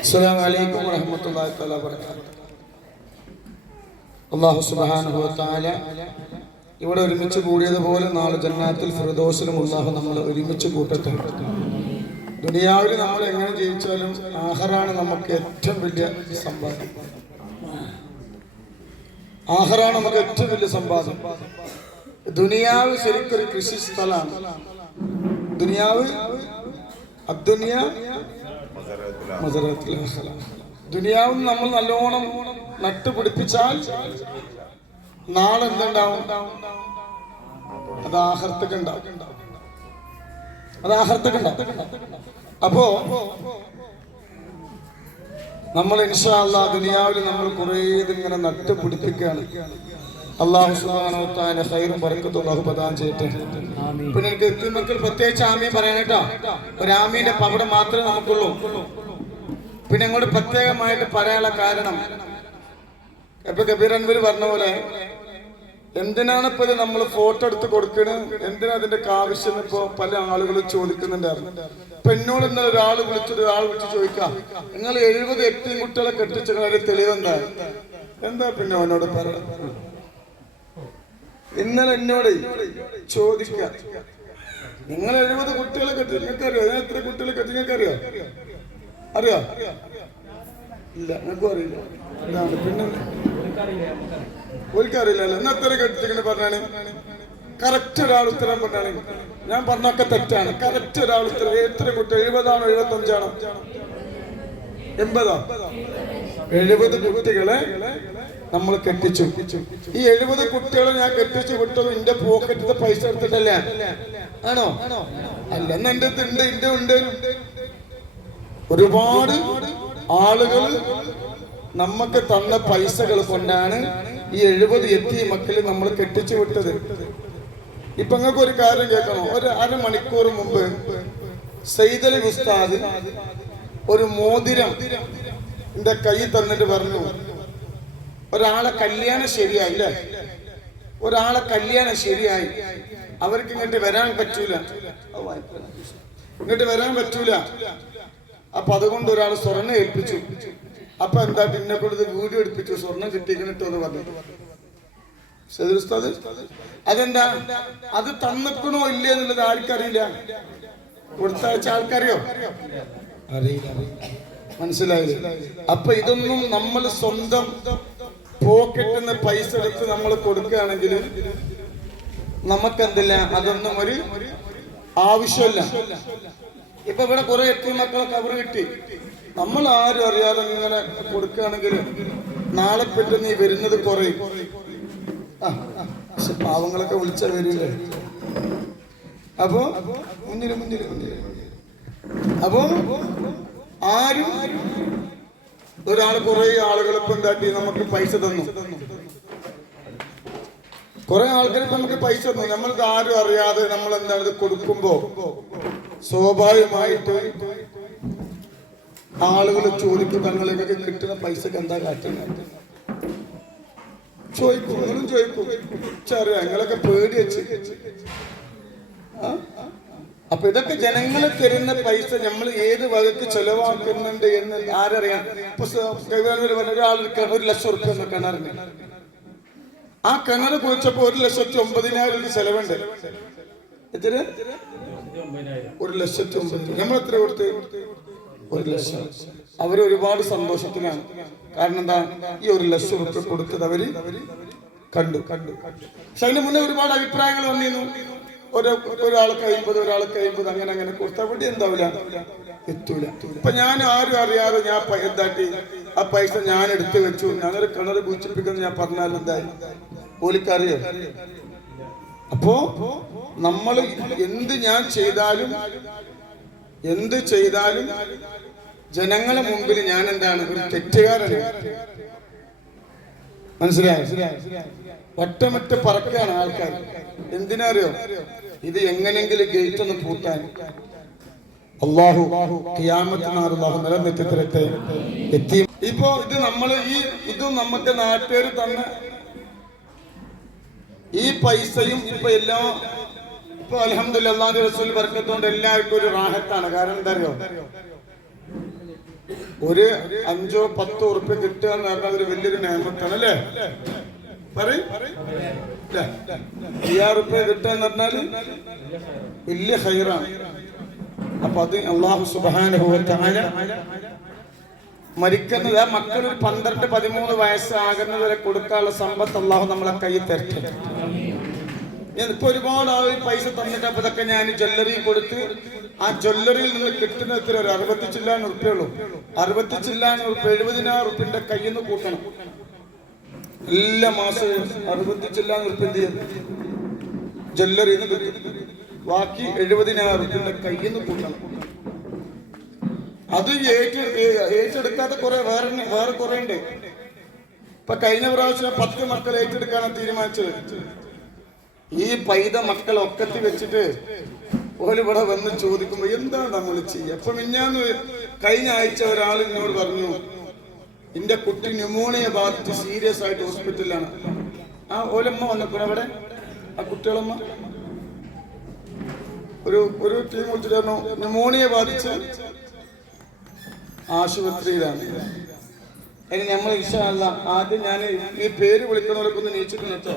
അസ്സലാമു അലൈക്കും വറഹ്മത്തുള്ളാഹി തആല വബറകാതുഹു. അല്ലാഹു സുബ്ഹാനഹു വ തആല ഇവിടെ ഒരുമിച്ച് കൂടിയതുപോലെ നാളെ ജന്നാത്തിൽ ഫിറദോസിലും അല്ലാഹു നമ്മൾ ഒരുമിച്ച് കൂട്ടട്ടെ. ദുനിയാവിൽ നമ്മൾ എങ്ങനെ ജീവിച്ചാലും ആഹറാണ് നമുക്ക് ഏറ്റവും വലിയ സമ്പാദ്യം. ആഹറാണ് നമുക്ക് ഏറ്റവും വലിയ സമ്പാദ്യം. ദുനിയാവ് ശരിക്കൊരു കൃഷി സ്ഥലമാണ്. ദുനിയാവ് അദ്ദുനിയ മസറത്തുൽ ദുനിയാവിൽ നമ്മൾ നല്ലോണം നട്ടുപിടിപ്പിച്ചാൽ നാളെ എന്തുണ്ടാവും അത് ആഹർത്തൊക്കെ ഉണ്ടാവും. അത് ആഹർത്തൊക്കെ ഉണ്ടാവും. അപ്പോ നമ്മൾ ഇൻഷാല്ല ദുനിയാവിൽ നമ്മൾ കുറേ ഇതിങ്ങനെ നട്ടുപിടിപ്പിക്കുകയാണ്. അള്ളാഹു ഖൈറും ബറക്കത്തും അല്ലാഹു പ്രദാനം ചെയ്യട്ടെ. പിന്നെ എനിക്ക് എത്തിമക്കൾ പ്രത്യേകിച്ച് ആമീൻ പറയാൻ കേട്ടോ ഒരു ആമീന്റെ പകടം മാത്രമേ നമുക്കുള്ളൂ. പിന്നെ ഇങ്ങോട്ട് പ്രത്യേകമായിട്ട് പറയാനുള്ള കാരണം. ഇപ്പൊ കബീർ അൻവർ പറഞ്ഞ പോലെ എന്തിനാണ് ഇപ്പൊ നമ്മൾ ഫോട്ടോ എടുത്ത് കൊടുക്കണത് എന്തിനാ അതിന്റെ ആവശ്യം ഇപ്പൊ പല ആളുകളും ചോദിക്കുന്നുണ്ടായിരുന്നു. ഇപ്പൊ എന്നോട് ഇന്നലെ ഒരാൾ വിളിച്ചിട്ട് ഒരാൾ വിളിച്ച് ചോദിക്കാം നിങ്ങൾ എഴുപത് എട്ടി കുട്ടികളെ കെട്ടിച്ച തെളിവെന്താ എന്താ? പിന്നെ അവനോട് പറയണം ഇന്നലെ എന്നോട് ചോദിക്ക നിങ്ങൾ എഴുപത് കുട്ടികളെ കെട്ടി നിങ്ങൾക്കറിയോ? എത്ര കുട്ടികളെ കെട്ടി നിങ്ങൾക്ക് അറിയോ? ഇല്ല നിങ്ങൾക്കും അറിയില്ല. എന്താണ് പിന്നെ ഒരിക്കറിയില്ല എന്നാ അത്ര കെട്ടിട്ടിങ്ങനെ പറഞ്ഞാണ്. കറക്റ്റ് ഒരാൾ ഉത്തരം പറഞ്ഞാണ്. ഞാൻ പറഞ്ഞൊക്കെ തെറ്റാണ്. കറക്റ്റ് ഒരാൾ ഉത്തരം. എത്ര കുട്ടി എഴുപതാണോ? എഴുപത്തഞ്ചാണോ? എൺപതോ? എഴുപത് കുട്ടികളെ നമ്മൾ കെട്ടിച്ചു. ഈ എഴുപത് കുട്ടികളെ ഞാൻ കെട്ടിച്ചു വിട്ടത് എന്റെ പോക്കറ്റിന്റെ പൈസ എടുത്തിട്ടല്ലേ? ആണോ? അല്ല എന്റെ ഉണ്ട് എന്റെ ഉണ്ട്. ഒരുപാട് ആളുകൾ നമ്മക്ക് തന്ന പൈസകൾ കൊണ്ടാണ് ഈ എഴുപത് എത്തി മക്കളെ നമ്മൾ കെട്ടിച്ചു വിട്ടത്. ഇപ്പൊ നിങ്ങൾക്ക് ഒരു കാര്യം കേൾക്കണോ? ഒരു അരമണിക്കൂർ മുമ്പ് സൈദലി ഉസ്താദ് ഒരു മോതിരം കൈ തന്നിട്ട് പറഞ്ഞു ഒരാളെ കല്യാണം ശരിയായി അല്ലേ ഒരാളെ കല്യാണം ശരിയായി. അവർക്ക് ഇങ്ങോട്ട് വരാൻ പറ്റൂല. ഇങ്ങോട്ട് വരാൻ പറ്റൂല. അപ്പൊ അതുകൊണ്ട് ഒരാൾ സ്വർണം ഏൽപ്പിച്ചു. അപ്പൊ എന്താ പിന്നെ കൊടുത്ത് വീഡിയോ എടുപ്പിച്ചു സ്വർണം കിട്ടിക്കണിട്ടോ എന്ന് പറഞ്ഞു. അതെന്താ? അത് തന്നിക്കണോ ഇല്ലേ എന്നുള്ളത് ആൾക്കറിയില്ല കൊടുത്തയച്ച ആൾക്കറിയോ അറിയില്ല മനസ്സിലായില്ല? അപ്പൊ ഇതൊന്നും നമ്മൾ സ്വന്തം പോക്കറ്റിൽ നിന്ന് പൈസ എടുത്ത് നമ്മൾ കൊടുക്കുകയാണെങ്കിൽ നമുക്കെന്തില്ല? അതൊന്നും ഒരു ആവശ്യമില്ല. ഇപ്പൊ ഇവിടെ കുറെ എത്തി മക്കളെ കവർ കിട്ടി. നമ്മൾ ആരും അറിയാതെ ഇങ്ങനെ കൊടുക്കുകയാണെങ്കിൽ നാളെ പെട്ടെന്ന് നീ വരുന്നത് കുറയും. പക്ഷെ പാവങ്ങളൊക്കെ വിളിച്ച വരില്ലേ? അപ്പോ മുന്നിൽ മുന്നിൽ മുന്നിൽ അപ്പോ ആരും ഒരാൾ കുറെ ആളുകൾ ഇപ്പൊ എന്താക്കി നമുക്ക് പൈസ തന്നു. കുറെ ആൾക്കാർ ഇപ്പൊ നമുക്ക് പൈസ തന്നു. നമ്മൾ ആരും അറിയാതെ നമ്മൾ എന്താണ് ഇത് കൊടുക്കുമ്പോ സ്വാഭാവികമായിട്ട് ആളുകൾ ചോദിക്കും തങ്ങളിലേക്ക് കിട്ടുന്ന പൈസക്ക് എന്താ കാറ്റുന്നത് ചോദിക്കും നിങ്ങളും ചോദിക്കും ചെറിയ ഞങ്ങളൊക്കെ പേടി വെച്ച്? അപ്പൊ ഇതൊക്കെ ജനങ്ങളെ തരുന്ന പൈസ നമ്മൾ ഏത് വകക്ക് ചെലവാക്കുന്നുണ്ട് എന്ന് ആരറിയാം? ഒരാൾ ഒരു ഒരു ലക്ഷം റുപ്യ എന്ന കിണറിന് ആ കിണർ കുറിച്ചപ്പോ ഒരു ലക്ഷത്തി ഒമ്പതിനായിരം ചെലവുണ്ട്. എത്ര? ഒരു ലക്ഷത്തി ഒമ്പത് നമ്മൾ എത്ര കൊടുത്ത്? ഒരു ലക്ഷം. അവർ ഒരുപാട് സന്തോഷത്തിലാണ്. കാരണം എന്താ? ഈ ഒരു ലക്ഷം റുപ്യ കൊടുത്തത് അവർ കണ്ടു. കണ്ടു പക്ഷെ അതിന് മുന്നേ ഒരുപാട് അഭിപ്രായങ്ങൾ വന്നിരുന്നു. ഓരോ ഒരാൾക്ക് അയിമ്പത് ഒരാൾക്ക് അയിമ്പത് അങ്ങനെ അങ്ങനെ കൊടുത്ത. അവിടെ എന്താവില്ല എത്തൂല. ഇപ്പൊ ഞാൻ ആരും അറിയാതെ ഞാൻ എന്താട്ടി? ആ പൈസ ഞാൻ എടുത്തു വെച്ചു. ഞാനൊരു കിണർ കുഴിച്ചിപ്പിക്കുന്ന ഞാൻ പറഞ്ഞാൽ എന്തായി? പോലിക്കറിയോ അപ്പോ നമ്മൾ എന്ത് ഞാൻ ചെയ്താലും എന്ത് ചെയ്താലും ജനങ്ങളെ മുമ്പിൽ ഞാൻ എന്താണ്? ഒരു തെറ്റുകാരനെ മനസ്സിലായോ? ഒറ്റമറ്റ പറക്കാണ് ആൾക്കാർ. എന്തിനാ അറിയോ ഇത് എങ്ങനെങ്കിലും ഗേറ്റ് ഒന്ന് പൂട്ടാൻ. അള്ളാഹു ഖിയാമത്തിനാർ അള്ളാഹു നിലനിർത്തി തരട്ടെ. എത്തി. ഇപ്പോ ഇത് നമ്മൾ ഈ ഇതും നമ്മുടെ നാട്ടുകാർ തന്ന ഈ പൈസയും ഇപ്പൊ എല്ലാ ഇപ്പൊ അലഹമ്മദ് റസൂൽ വർക്കത്തോണ്ട് എല്ലാവർക്കും ഒരു റാഹത്താണ്. കാരണം എന്താ അറിയോ? ഒരു അഞ്ചോ പത്തോ ഉറുപ്പ്യ കിട്ടുക എന്ന് പറഞ്ഞാൽ ഒരു വലിയൊരു നിയമത്താണ് അല്ലേ? പറയും. കിട്ടുക എന്ന് പറഞ്ഞാൽ വലിയ ഹൈറാണ് അപ്പൊ അത് അള്ളാഹു സുബാനുഭവത്തായ മരിക്കുന്നത് മക്കൾ പന്ത്രണ്ട് പതിമൂന്ന് വയസ്സാകുന്നത് വരെ കൊടുക്കാനുള്ള സമ്പത്ത് അള്ളാഹു നമ്മളെ കയ്യിൽ തരട്ടെ. ഇപ്പൊ ഒരുപാട് ആ പൈസ തന്നിട്ട് അപ്പൊ ഇതൊക്കെ ഞാൻ ജ്വല്ലറി കൊടുത്ത് ആ ജ്വല്ലറിയിൽ നിന്ന് കിട്ടുന്ന എത്ര ഒരു അറുപത്തി ചില്ലാൻ ഉറുപ്പ്യുള്ളൂ അറുപത്തി ചില്ലാൻ ഉറുപ്പ് എഴുപതിനായിരം ഉറുപ്പിന്റെ കയ്യിൽ നിന്ന് കൂട്ടണം. എല്ലാ മാസവും അറുപത്തി ചില്ലാൻ ഉറുപ്പ് നിന്ന് കിട്ടും. ബാക്കി എഴുപതിനായിരം ഉറുപ്പിന്റെ കയ്യിൽ നിന്ന് കൂട്ടണം. അത് ഏറ്റു ഏറ്റെടുക്കാത്ത കുറെ വേറെ വേറെ കുറെ ഉണ്ട്. ഇപ്പൊ കഴിഞ്ഞ പ്രാവശ്യം പത്ത് മക്കൾ ഏറ്റെടുക്കാനാണ് തീരുമാനിച്ചത്. ഈ പൈത മക്കൾ ഒക്കത്തി വെച്ചിട്ട് ഓലിവിടെ വന്ന് ചോദിക്കുമ്പോ എന്താണ് നമ്മൾ ചെയ്യുക? അപ്പൊ മിഞ്ഞാന്ന് കഴിഞ്ഞ ആഴ്ച ഒരാൾ എന്നോട് പറഞ്ഞു എന്റെ കുട്ടി ന്യൂമോണിയ ബാധിച്ച് സീരിയസ് ആയിട്ട് ഹോസ്പിറ്റലിലാണ് ആ ഓലമ്മ വന്നപ്പോൾ ആ കുട്ടികളമ്മ ഒരു ഒരു ടീം വിളിച്ചിട്ടായിരുന്നു ന്യൂമോണിയ ബാധിച്ച് ആശുപത്രിയിലാണ്. അതിന് നമ്മൾ ഇഷ്ടമല്ല ആദ്യം ഞാൻ ഈ പേര് വിളിക്കുന്നവർക്കൊന്ന് ഒന്ന് നീച്ചിട്ട് നിർത്തോ